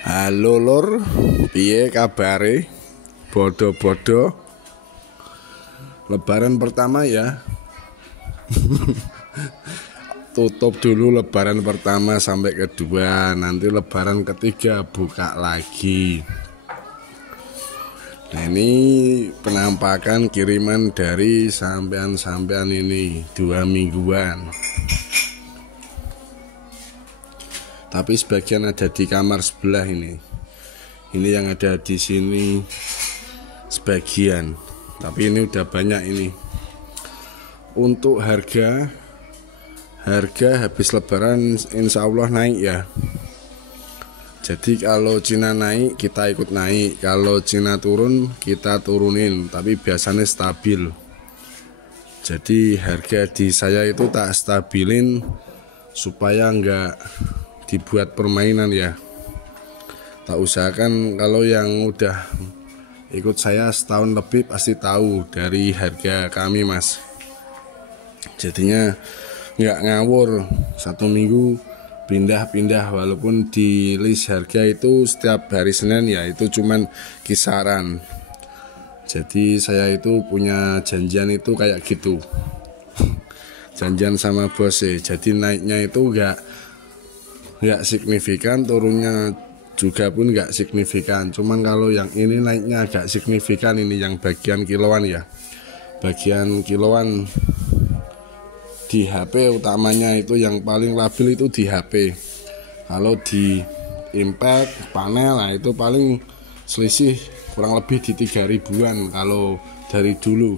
Halo lur, piye kabare? Bodo-bodo. Lebaran pertama ya. Tutup dulu lebaran pertama sampai kedua, nanti lebaran ketiga buka lagi. Nah, ini penampakan kiriman dari sampean-sampean ini 2 mingguan. Tapi sebagian ada di kamar sebelah ini. Ini yang ada di sini sebagian. Tapi ini udah banyak ini. Untuk harga habis lebaran insya Allah naik ya. Jadi kalau Cina naik kita ikut naik, kalau Cina turun kita turunin. Tapi biasanya stabil. Jadi harga di saya itu tak stabilin supaya enggak dibuat permainan ya. Tak usahakan kalau yang udah ikut saya setahun lebih pasti tahu dari harga kami mas. Jadinya nggak ngawur, 1 minggu pindah-pindah, walaupun di list harga itu setiap hari Senin ya itu cuman kisaran. Jadi saya itu punya janjian itu kayak gitu. Janjian sama bos jadi naiknya itu nggak signifikan, turunnya juga pun nggak signifikan. Cuman kalau yang ini naiknya agak signifikan, ini yang bagian kiloan ya. Bagian kiloan di HP utamanya itu yang paling labil itu di HP. Kalau di impact panel nah itu paling selisih kurang lebih di 3.000-an kalau dari dulu.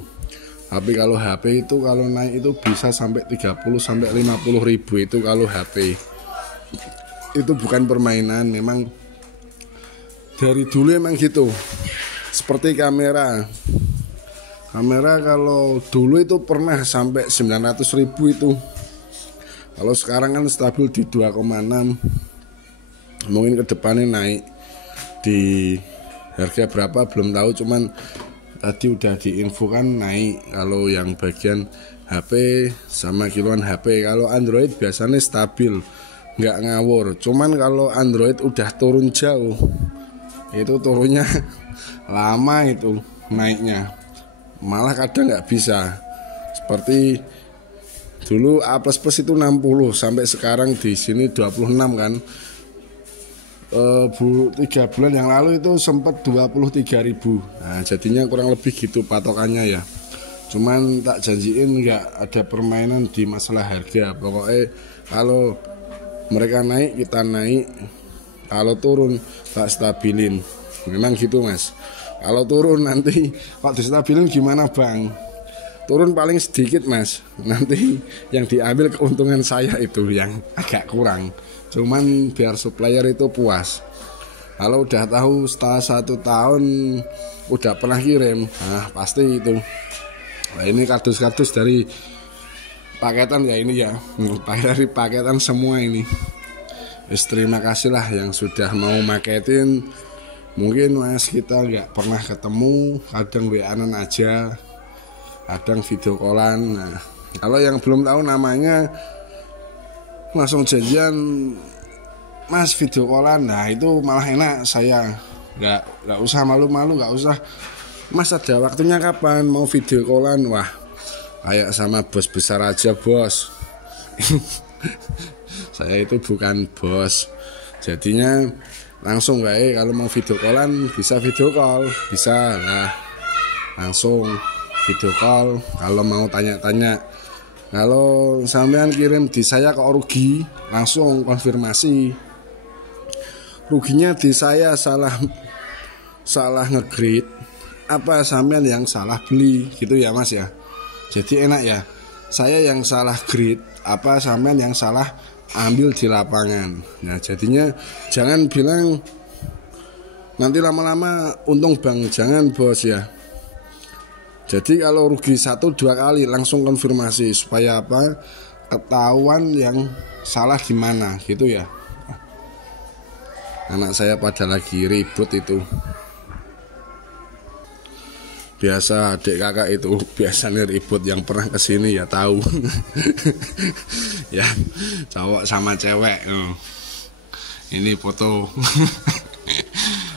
Tapi kalau HP itu kalau naik itu bisa sampai 30 sampai 50.000 itu kalau HP. Itu bukan permainan, memang dari dulu emang gitu. Seperti kamera kalau dulu itu pernah sampai 900.000 itu. Kalau sekarang kan stabil di 2,6. Mungkin ke depannya naik di harga berapa belum tahu, cuman tadi udah diinfokan naik kalau yang bagian HP sama kiloan HP. Kalau Android biasanya stabil, nggak ngawur. Cuman kalau Android udah turun jauh, itu turunnya lama, itu naiknya malah kadang nggak bisa. Seperti dulu A++ itu 60 sampai sekarang di sini 26 kan. 3 bulan yang lalu itu sempat 23.000. Nah jadinya kurang lebih gitu patokannya ya. Cuman tak janjiin nggak ada permainan di masalah harga. Pokoknya kalau mereka naik kita naik, kalau turun tak stabilin. Memang gitu mas. Kalau turun nanti kok distabilin gimana bang? Turun paling sedikit mas, nanti yang diambil keuntungan saya itu yang agak kurang. Cuman biar supplier itu puas. Kalau udah tahu setelah 1 tahun udah pernah kirim, nah pasti itu. Nah ini kardus-kardus dari paketan ya ini ya, dari paketan semua ini. Terima kasih lah yang sudah mau maketin. Mungkin mas kita nggak pernah ketemu, kadang WA-an aja, kadang video callan. Nah kalau yang belum tahu namanya langsung janjian mas video callan. Nah itu malah enak, saya nggak usah malu-malu, nggak usah mas ada waktunya kapan mau video callan. Wah kayak sama bos besar aja bos. Saya itu bukan bos, jadinya langsung kalau mau video callan bisa video call, bisa lah langsung video call. Kalau mau tanya-tanya, kalau sampean kirim di saya kok rugi, langsung konfirmasi. Ruginya di saya salah nge-grade apa sampean yang salah beli gitu ya mas ya. Jadi enak ya, saya yang salah grade apa sampean yang salah ambil di lapangan. Nah jadinya jangan bilang nanti lama-lama untung bang, jangan bos ya. Jadi kalau rugi 1-2 kali langsung konfirmasi supaya apa, ketahuan yang salah gimana gitu ya. Anak saya pada lagi ribut itu. Biasa adik kakak itu biasanya ribut, yang pernah kesini ya tahu. Ya cowok sama cewek. Ini foto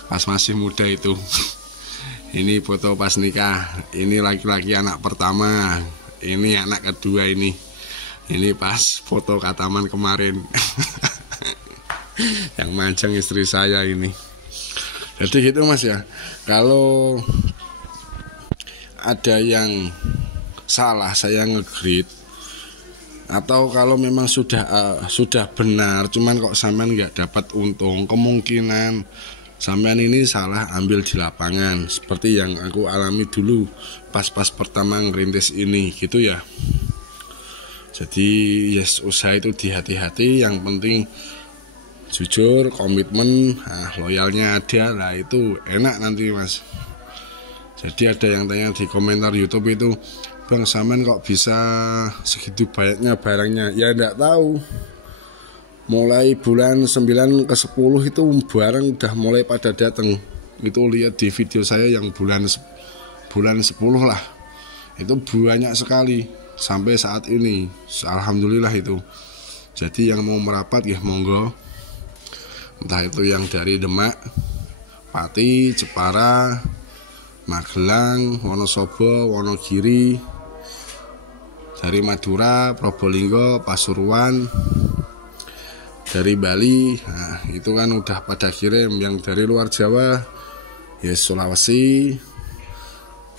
pas masih muda itu. Ini foto pas nikah. Ini laki-laki anak pertama. Ini anak kedua ini. Ini pas foto kataman kemarin. Yang manjang istri saya ini. Jadi gitu Mas ya. Kalau ada yang salah saya nge-grid, atau kalau memang sudah benar cuman kok sampean nggak dapat untung, kemungkinan sampean ini salah ambil di lapangan, seperti yang aku alami dulu pas pertama ngerintis ini gitu ya. Jadi yes, usaha itu dihati-hati, yang penting jujur, komitmen, loyalnya ada lah, itu enak nanti Mas. Jadi ada yang tanya di komentar YouTube itu, Bang Saman kok bisa segitu banyaknya barangnya? Ya enggak tahu. Mulai bulan 9 ke 10 itu barang udah mulai pada datang. Itu lihat di video saya yang bulan 10 lah. Itu banyak sekali sampai saat ini. Alhamdulillah itu. Jadi yang mau merapat ya monggo. Entah itu yang dari Demak, Pati, Jepara, Magelang, Wonosobo, Wonogiri, dari Madura, Probolinggo, Pasuruan, dari Bali, nah itu kan udah pada kirim. Yang dari luar Jawa ya Sulawesi,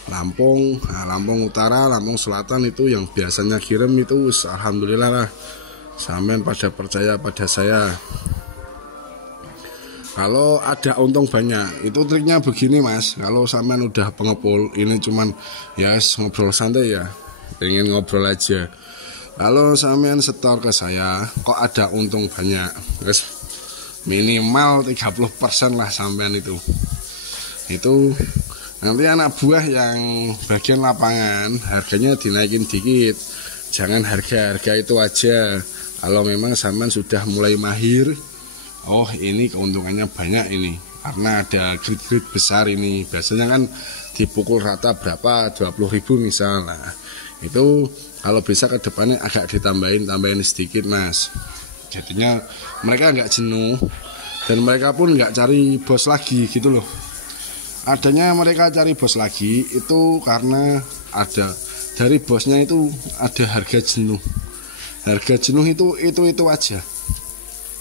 Lampung, Lampung Utara, Lampung Selatan, itu yang biasanya kirim itu alhamdulillah lah, sampean pada percaya pada saya. Kalau ada untung banyak, itu triknya begini Mas. Kalau sampean udah pengepul, ini cuman ya ngobrol santai ya, pengen ngobrol aja. Kalau sampean setor ke saya, kok ada untung banyak, guys, minimal 30% lah sampean itu. Itu nanti anak buah yang bagian lapangan harganya dinaikin dikit. Jangan harga itu aja. Kalau memang sampean sudah mulai mahir, oh ini keuntungannya banyak ini, karena ada grid-grid besar ini. Biasanya kan dipukul rata berapa, 20.000 misalnya. Itu kalau bisa ke depannya agak tambahin sedikit Mas. Jadinya mereka nggak jenuh, dan mereka pun nggak cari bos lagi gitu loh. Adanya mereka cari bos lagi itu karena ada dari bosnya itu ada harga jenuh. Harga jenuh itu aja.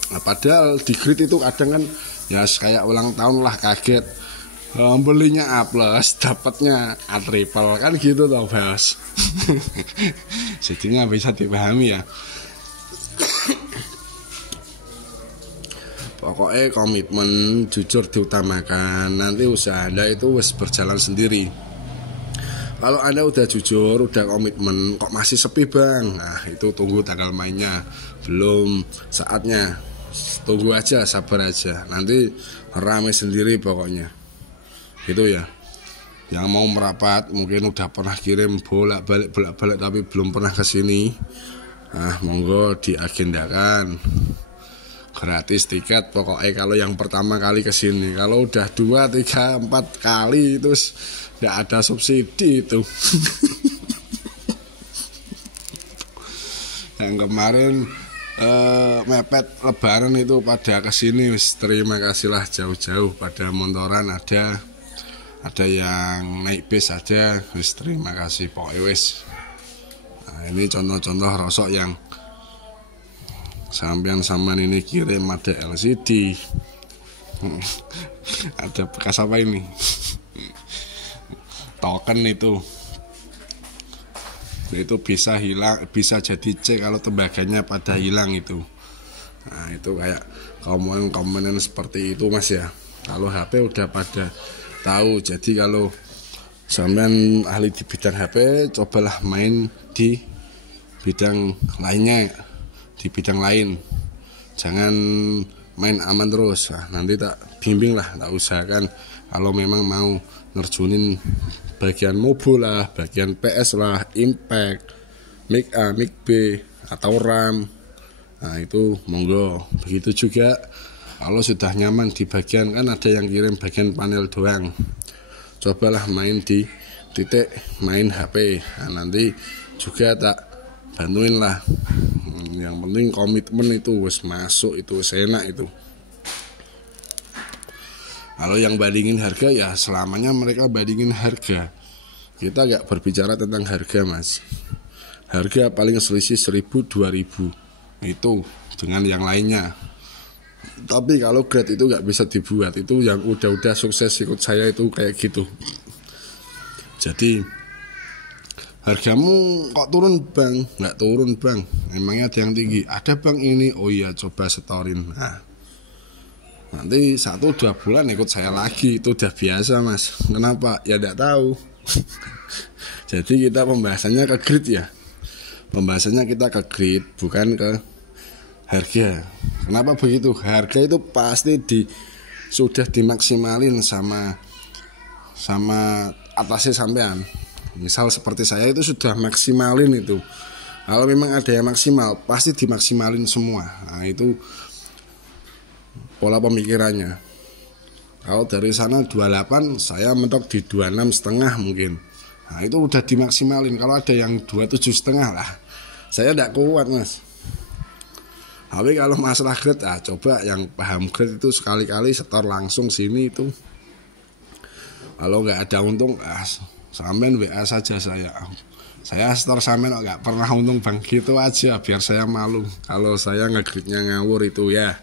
Nah, padahal di grid itu kadang kan ya kayak ulang tahun lah, kaget belinya A+, dapatnya A triple kan gitu toh Bos. Jadinya bisa dipahami ya. Pokoknya komitmen, jujur diutamakan, nanti usaha Anda itu wis berjalan sendiri. Kalau Anda udah jujur, udah komitmen, kok masih sepi Bang, nah itu tunggu tanggal mainnya, belum saatnya. Tunggu aja, sabar aja, nanti rame sendiri pokoknya. Gitu ya. Yang mau merapat mungkin udah pernah kirim bolak-balik tapi belum pernah kesini, nah monggo diagendakan. Gratis tiket pokoknya kalau yang pertama kali kesini. Kalau udah 2, 3, 4 kali itu nggak ada subsidi itu. Yang kemarin mepet lebaran itu pada kesini, terima kasihlah jauh-jauh pada montoran, ada yang naik bis aja, terima kasih pokoknya wis. Nah, ini contoh-contoh rosok yang sampean ini kirim, ada LCD, ada bekas apa ini, token itu bisa hilang, bisa jadi C kalau tembaganya pada hilang itu. Nah itu kayak komponen seperti itu Mas ya. Kalau HP udah pada tahu. Jadi kalau sampean ahli di bidang HP, cobalah main di bidang lainnya, di bidang lain. Jangan main aman terus. Nah, nanti tak bimbing lah, tak usahakan kalau memang mau nerjunin bagian mobile lah, bagian PS lah, impact, mic A, mic B, atau RAM. Nah itu monggo. Begitu juga kalau sudah nyaman di bagian, kan ada yang kirim bagian panel doang, cobalah main di titik main HP. Nah, nanti juga tak bantuin lah. Yang penting komitmen itu wis masuk, itu wis enak itu. Kalau yang bandingin harga ya selamanya mereka bandingin harga. Kita gak berbicara tentang harga mas. Harga paling selisih 1.000-2.000 itu dengan yang lainnya. Tapi kalau grade itu gak bisa dibuat. Itu yang udah sukses ikut saya itu kayak gitu. Jadi hargamu kok turun bang? Gak turun bang, emangnya ada yang tinggi? Ada bang ini, oh iya coba setorin. Nah, nanti 1-2 bulan ikut saya lagi. Itu udah biasa mas. Kenapa? Ya gak tahu. Jadi kita pembahasannya ke grid ya. Pembahasannya kita ke grid, bukan ke harga. Kenapa begitu? Harga itu pasti sudah dimaksimalin sama atasnya sampean. Misal seperti saya itu sudah maksimalin itu. Kalau memang ada yang maksimal, pasti dimaksimalin semua. Nah itu pola pemikirannya. Kalau dari sana 28, saya mentok di 26,5 mungkin. Nah itu udah dimaksimalin. Kalau ada yang 27,5 lah, saya tidak kuat mas. Tapi kalau masalah grade, coba yang paham grade itu sekali-kali setor langsung sini itu. Kalau nggak ada untung, sampean WA saja saya. Saya setor sampean nggak pernah untung bang, gitu aja biar saya malu. Kalau saya nge-grade-nya ngawur itu ya.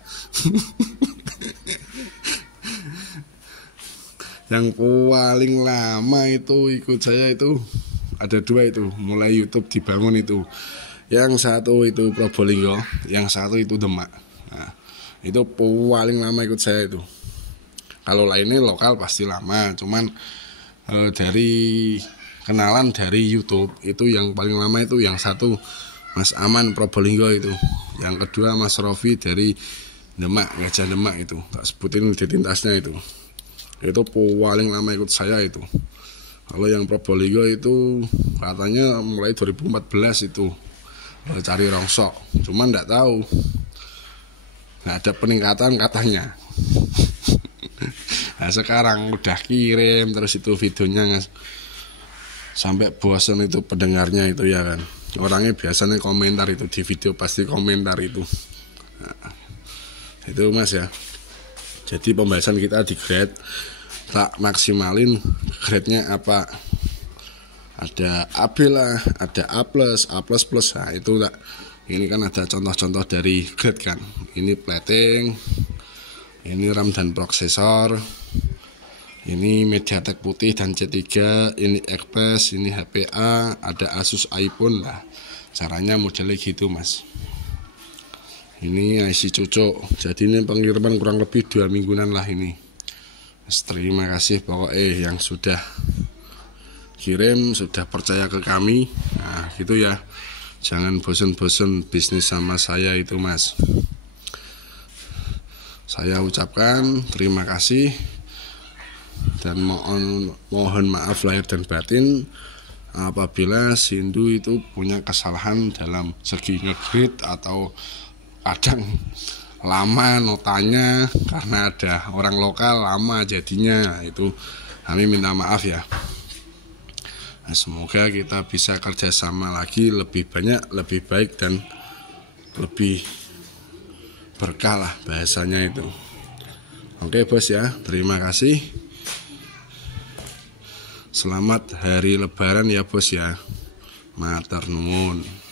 Yang paling lama itu ikut saya itu ada 2 itu, mulai YouTube dibangun itu. Yang satu itu Probolinggo, yang satu itu Demak. Nah, itu paling lama ikut saya itu. Kalau lainnya lokal pasti lama, cuman dari kenalan dari YouTube itu yang paling lama itu yang satu Mas Aman Probolinggo itu. Yang kedua Mas Rofi dari Demak, Gajah Demak itu. Tak sebutin identitasnya itu. Itu paling lama ikut saya itu. Kalau yang Probolinggo itu katanya mulai 2014 itu cari rongsok, cuman nggak tahu, nggak ada peningkatan katanya. Nah sekarang udah kirim terus itu videonya sampai bosan itu pendengarnya itu ya kan. Orangnya biasanya komentar itu di video pasti komentar itu. Nah, itu mas ya. Jadi pembahasan kita di grade, tak maksimalin grade-nya apa. Ada AB lah, ada A+, A++. Nah itu tak. Ini kan ada contoh-contoh dari grade kan. Ini plating, ini RAM dan prosesor, ini MediaTek putih dan C3, ini Express, ini HPA, ada Asus iPhone lah. Caranya modelnya gitu mas. Ini IC cucuk. Jadi ini pengiriman kurang lebih 2 mingguan lah ini. Terima kasih pokoknya yang sudah kirim, sudah percaya ke kami. Nah gitu ya. Jangan bosan-bosan bisnis sama saya itu mas. Saya ucapkan terima kasih dan mohon maaf lahir dan batin apabila Sindu itu punya kesalahan dalam segi nge-grade atau kadang lama notanya karena ada orang lokal lama jadinya. Itu kami minta maaf ya. Nah, semoga kita bisa kerjasama lagi lebih banyak, lebih baik dan lebih berkah lah bahasanya itu. Oke bos ya, terima kasih. Selamat hari Lebaran ya bos ya. Matur nuwun.